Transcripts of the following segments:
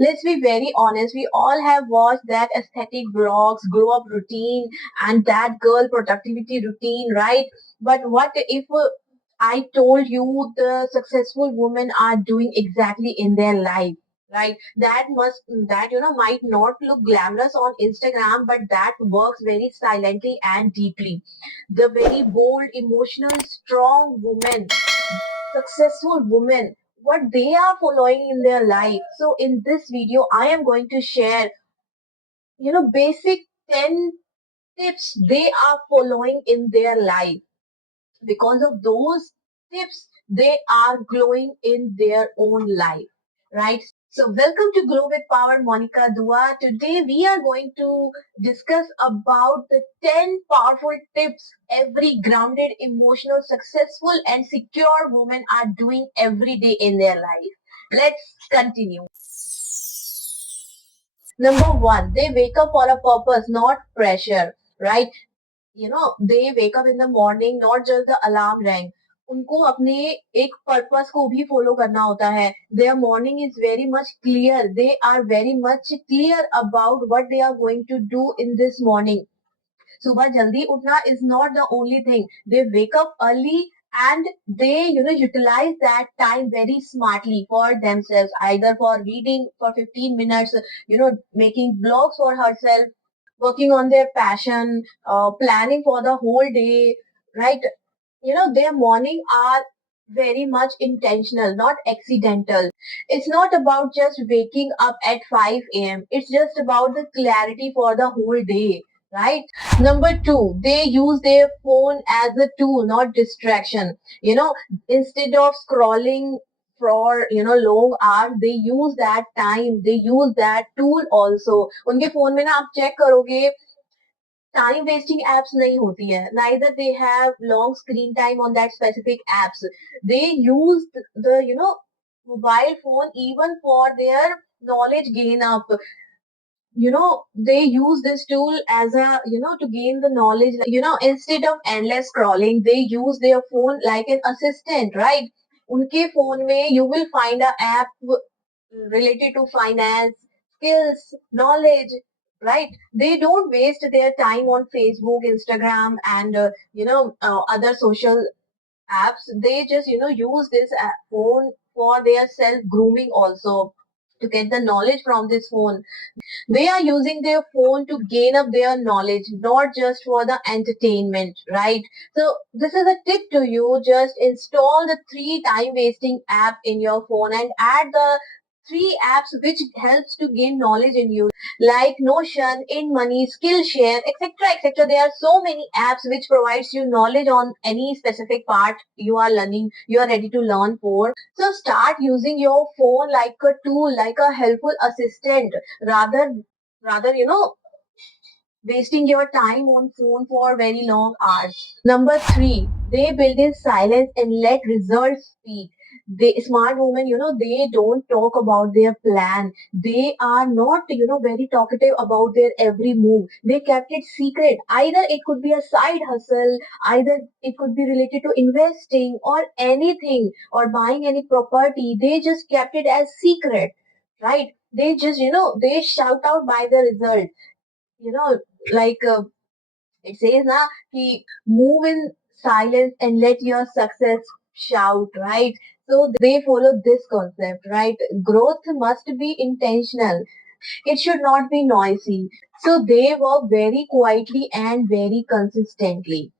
Let's be very honest, we all have watched that aesthetic blogs, glow up routine, and that girl productivity routine, right? But what if I told you the successful women are doing exactly in their life? Right, that might not look glamorous on Instagram, but that works very silently and deeply. The very bold, emotional, strong women, successful women, what they are following in their life. So in this video I am going to share basic 10 tips they are following in their life. Because of those tips they are glowing in their own life, right? So welcome to Glow with Power, Monica Dua. Today we are going to discuss about the 10 powerful tips every grounded, emotional, successful and secure woman are doing every day in their life. Let's continue. Number one, they wake up for a purpose, not pressure, right? They wake up in the morning, not just the alarm rang. उनको अपने एक purpose को भी follow करना होता है. Their morning is very much clear. They are very much clear about what they are going to do in this morning. सुबह जल्दी उठना is not the only thing. They wake up early and they utilize that time very smartly for themselves, either for reading for 15 minutes, making blogs for herself, working on their passion, planning for the whole day, right? Their morning are very much intentional, not accidental. It's not about just waking up at 5 a.m. It's just about the clarity for the whole day, right? Number two, they use their phone as a tool, not distraction. Instead of scrolling for long hours, they use that time, they use that tool also. उनके phone में ना आप check करोगे, time wasting apps नहीं होती है. Neither they have long screen time on that specific apps. They use the mobile phone even for their knowledge gain up. They use this tool as a to gain the knowledge. Instead of endless scrolling, they use their phone like an assistant, right? उनके phone में you will find a app related to finance, skills, knowledge, right? They don't waste their time on Facebook, Instagram, and other social apps. They just use this phone for their self grooming also, to get the knowledge from this phone. They are using their phone to gain up their knowledge, not just for the entertainment, right? So this is a tip to you. Just install the three time wasting app in your phone and add the three apps which helps to gain knowledge in you, like Notion, InMoney, Skillshare, etc., etc. There are so many apps which provides you knowledge on any specific part you are learning, you are ready to learn for. So start using your phone like a tool, like a helpful assistant, rather wasting your time on phone for very long hours. Number three, they build in silence and let results speak. They smart women, they don't talk about their plan. They are not, very talkative about their every move. They kept it secret. Either it could be a side hustle, either it could be related to investing or anything, or buying any property. They just kept it as secret, right? They just, they shout out by the result. you know like it says na ki move in silence and let your success shout, right? So they follow this concept, right? Growth must be intentional, it should not be noisy. So they work very quietly and very consistently.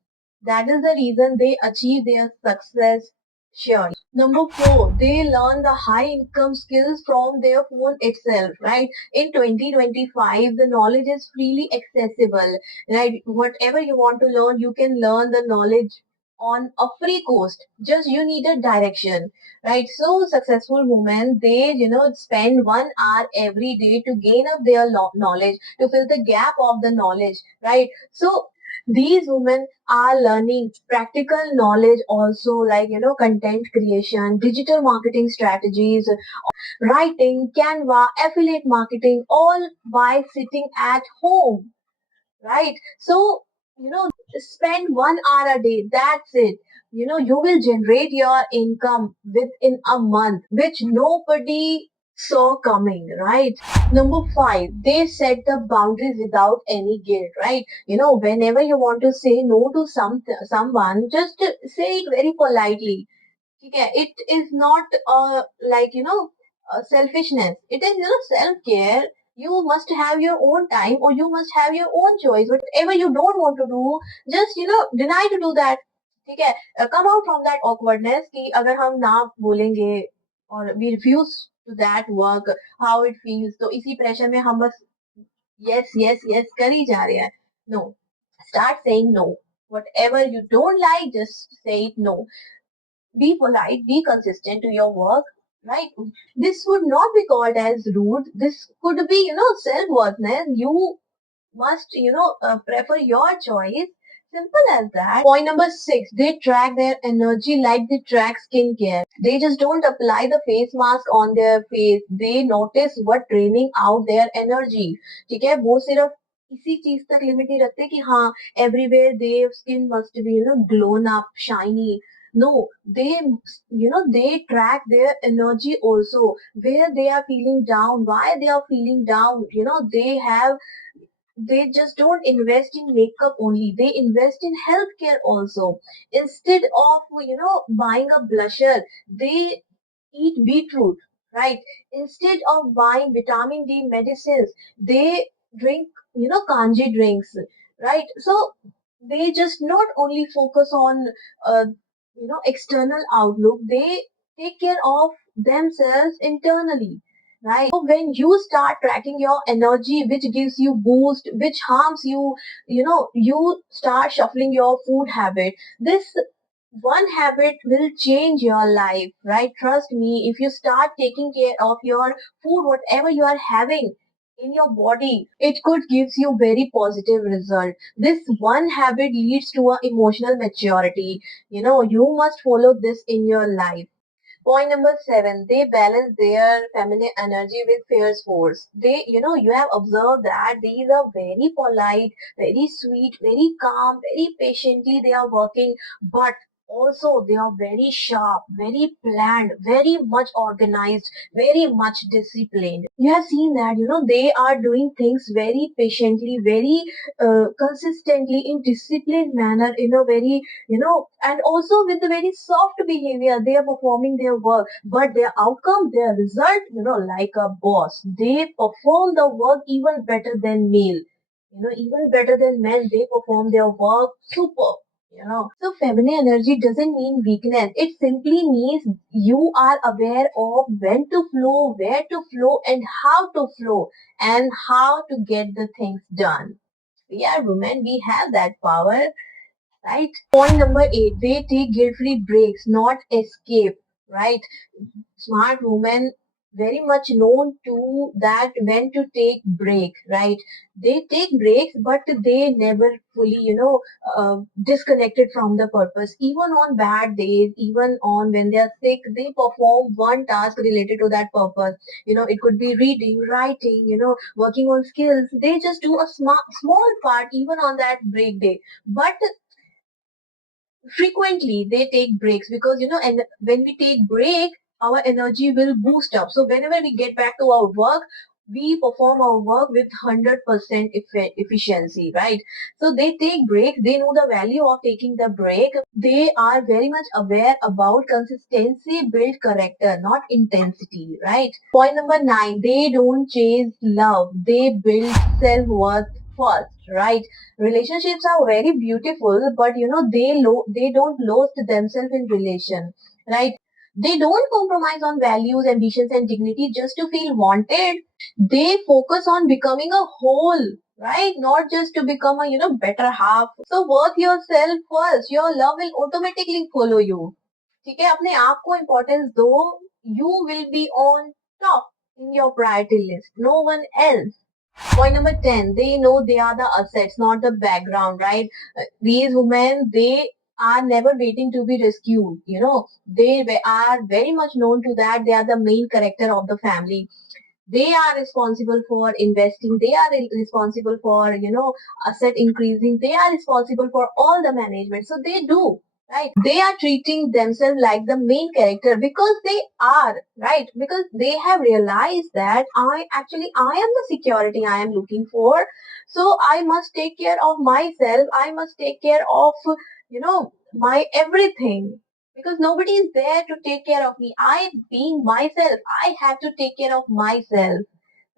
That is the reason they achieve their success. Sure. Number four, they learn the high income skills from their phone itself, right? In 2025, the knowledge is freely accessible, right? Whatever you want to learn, you can learn the knowledge on a free cost. Just you need a direction, right? So successful women, they, spend 1 hour every day to gain up their knowledge, to fill the gap of the knowledge, right? So these women are learning practical knowledge also, like content creation, digital marketing strategies, writing, Canva, affiliate marketing, all by sitting at home, right? So spend 1 hour a day, that's it. You will generate your income within a month, which nobody so coming, right? Number 5, they set the boundaries without any guilt, right? Whenever you want to say no to someone, just say it very politely. Okay, it is not like selfishness. It is self care. You must have your own time, or you must have your own choice. Whatever you don't want to do, just deny to do that. ठीक है, come out from that awkwardness कि अगर हम ना बोलेंगे और we refuse to that work, how it feels, तो इसी प्रेशर में हम बस yes yes yes कर ही जा रहे हैं. No, start saying no. Whatever you don't like, just say it no. Be polite, be consistent to your work, right? This would not be called as rude. This could be, self-worthiness. You must, prefer your choice. Simple as that. Point number 6, they track their energy like they track skincare. They just don't apply the face mask on their face. They notice what draining out their energy. ठीक है, वो सिर्फ इसी चीज तक limit नहीं रखते कि हाँ everywhere their skin must be glown up, shiny. No, they track their energy also, where they are feeling down, why they are feeling down. They just don't invest in makeup only, they invest in healthcare also. Instead of buying a blusher, they eat beetroot, right? Instead of buying vitamin D medicines, they drink kanji drinks, right? So they just not only focus on external outlook, they take care of themselves internally, right? So when you start tracking your energy, which gives you boost, which harms you, you start shuffling your food habit. This one habit will change your life, right? Trust me, if you start taking care of your food, whatever you are having in your body, it could gives you very positive result. This one habit leads to a emotional maturity. You must follow this in your life. Point number 7, they balance their feminine energy with fierce force. You have observed that these are very polite, very sweet, very calm, very patiently they are working, but also they are very sharp, very planned, very much organized, very much disciplined. You have seen that, they are doing things very patiently, very consistently in disciplined manner, in a very and also with the very soft behavior, they are performing their work, but their outcome, their result, like a boss, they perform the work even better than male. Even better than men, they perform their work super. So feminine energy doesn't mean weakness. It simply means you are aware of when to flow, where to flow, and how to flow, and how to get the things done. We are women, we have that power, right? Point number 8, they take guilt-free breaks, not escape, right? Smart women very much known to that when to take break, right? They take breaks, but they never fully, disconnected from the purpose. Even on bad days, even on when they are sick, they perform one task related to that purpose. It could be reading, writing, working on skills. They just do a small part even on that break day. But frequently they take breaks, because and when we take break, our energy will boost up, so whenever we get back to our work, we perform our work with 100% efficiency, right? So they take breaks, they know the value of taking the break, they are very much aware about consistency build character, not intensity, right? Point number 9, they don't chase love, they build self-worth first, right? Relationships are very beautiful, but they don't lose themselves in relation, right? They don't compromise on values, ambitions, and dignity just to feel wanted. They focus on becoming a whole, right? Not just to become a better half. So worth yourself first, your love will automatically follow you. ठीक है, अपने आप को importance दो. You will be on top in your priority list, no one else. Point number 10, they know they are the assets, not the background, right? These women, they are never waiting to be rescued. Are very much known to that. They are the main character of the family. They are responsible for investing. They are responsible for, asset increasing. They are responsible for all the management. So they do. right? They are treating themselves like the main character because they are, right? Because they have realized that I am the security I am looking for. So I must take care of myself. I must take care of, my everything. Because nobody is there to take care of me. I being myself, I have to take care of myself.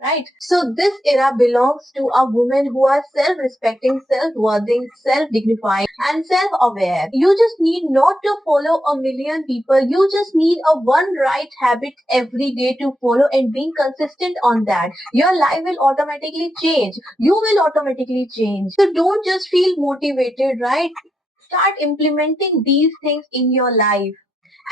Right? So this era belongs to a woman who are self-respecting, self-worthing, self-dignified and self-aware. You just need not to follow a million people. You just need a one right habit every day to follow and being consistent on that. Your life will automatically change. You will automatically change. So don't just feel motivated, right? Start implementing these things in your life.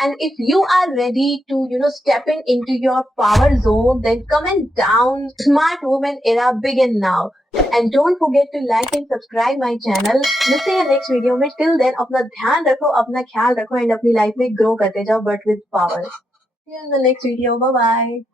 And if you are ready to, step into your power zone, then comment down. Smart Woman Era begin now. And don't forget to like and subscribe my channel. मिलते हैं next video में. Till then अपना ध्यान रखो, अपना ख्याल रखो and अपनी life में grow करते जाओ but with power. See you in the next video. Bye bye.